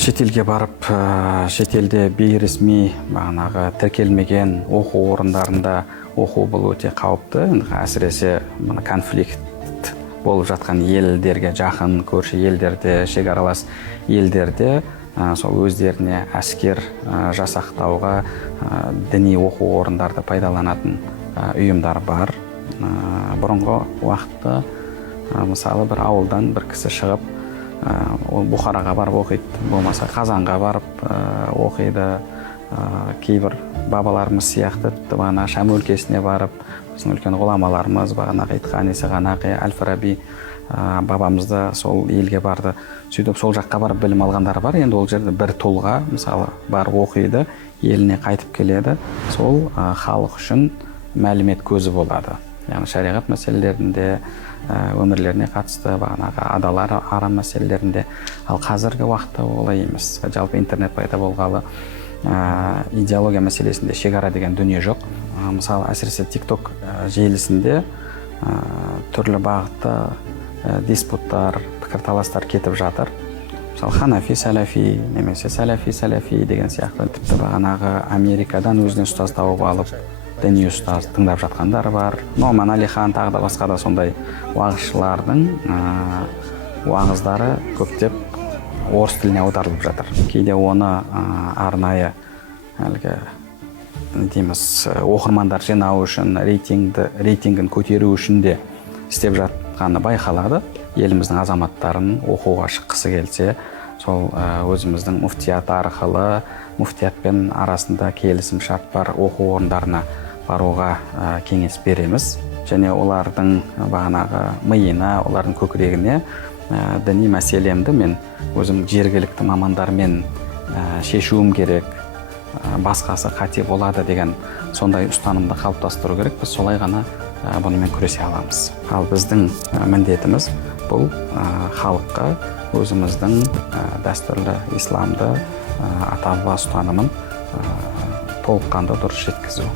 шетелге барып, шетелде бейресми бағанағы тіркелмеген оқу орындарында оқу бұл өте қауіпті. Әсіресе конфликт болып жатқан елдерге жақын, көрші елдерде, шекаралас елдерде сол өздеріне әскер жасақтауға діни оқу орындарды пайдаланатын ұйымдар бар. Бұрынғы уақытта мысалы бір ауылдан бір кісі шығып, ол Бұхараға барып оқиды, болмаса Қазанға барып оқиды. Кейбір бабаларымыз сияқты бағана Шам өлкесіне барып, біздің үлкен ғұламаларымыз бағанағы Итқани, Сығанақи, Әл-Фараби бабамызды сол елге барды. Сөйтіп сол жаққа барып білім алғандары бар. Енді ол жерде бір тұлға мысалы барып оқиды, еліне қайтып келеді. Сол халық үшін мәлімет көзі болады. Яғни шариғат мәселелерінде, өмірлеріне қатысты бағанағы адалар арам мәселелерінде. Ал қазіргі уақытта олай емес. Жалпы интернет пайда болғалы идеология мәселесінде шекара деген дүние жоқ. Мысалы әсіресе TikTok желісінде түрлі бағытта диспуттар, пікірталастар кетіп жатыр. Мысалы ханафи сәләфи немесе сәләфи сәләфи деген сияқты, тіпті бағанағы Америкадан өзіне ұстаз тауып алып діни ұстаз тыңдап жатқандар бар. Номан Алихан тағы да басқа да сондай уағызшылардың уағыздары көптеп орыс тіліне аударылып жатыр. Кейде оны арнайы әлгі дейміз оқырмандар жинау үшін, рейтингін көтеру үшін де істеп жатқаны байқалады. Еліміздің азаматтарын оқуға шыққысы келсе, сол өзіміздің муфтият арқылы, муфтиятпен арасында келісім шарт бар оқу орындарына баруға кеңес береміз. Және олардың бағанағы миына, олардың көкірегіне діни мәселемді мен өзім жергілікті мамандармен шешуім керек, басқасы қате болады деген сондай ұстанымды қалыптастыру керек. Біз солай ғана бұнымен күресе аламыз. Ал біздің міндетіміз бұл халыққа өзіміздің дәстүрлі исламды ата-баба ұстанымын толыққанды дұрыс жеткізу.